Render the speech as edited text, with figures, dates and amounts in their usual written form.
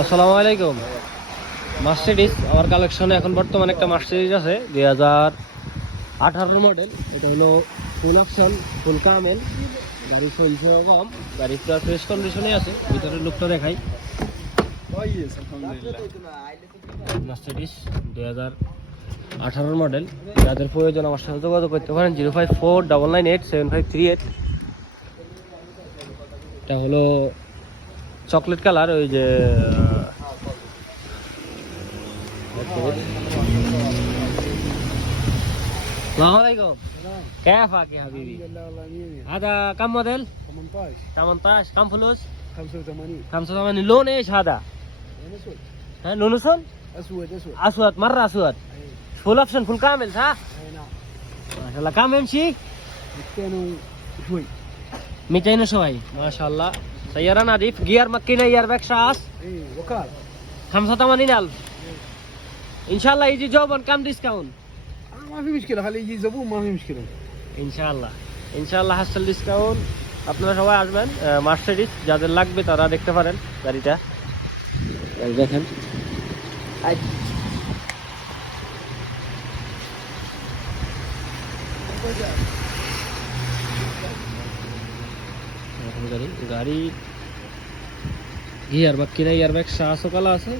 আসসালামু আলাইকুম। মার্সিডিজ আমার কালেকশনে এখন বর্তমানে একটা মার্সিডিজ আছে 2018 মডেল। এটা হলো ফুল অপশন, ফুল কামেল। গাড়ি চলছেও কম, গাড়ি পুরো ফ্রেশ কন্ডিশনে আছে। ভিতরের লুকটা দেখাই। Mercedes 2018 model. যাদের প্রয়োজন আমার সাথে যোগাযোগ করতে পারেন 0549987538। এটা হলো চকলেট কালার, ওই যে Assalamualaikum. كيفك يا حبيبي؟ هذا كم موديل؟ 18. كم فلوس؟ 85. لون ايش هذا؟ ها لون اسود؟ اسود مرة اسود. فول اوبشن فول كامل صح؟ ما شاء الله. كم يمشي؟ 200 وشوي. ما شاء الله. سيارة نظيف، جير مكينة، اير باك شاس. وكال 85,000 ان شاء الله. يجي جوبن كم ديسكاونت؟ ما في مشكله، خليه يجي زبون ما في مشكله ইনশাআল্লাহ ইনশাআল্লাহ হাসল ডিসকাউন্ট। আপনারা সবাই আসবেন। মার্সিডিজ যাদের লাগবে তারা দেখতে পারেন গাড়িটা। দেখেন গাড়ি গিয়ার বাকি না, ইয়ার ব্যাগ 700 কালা আছে।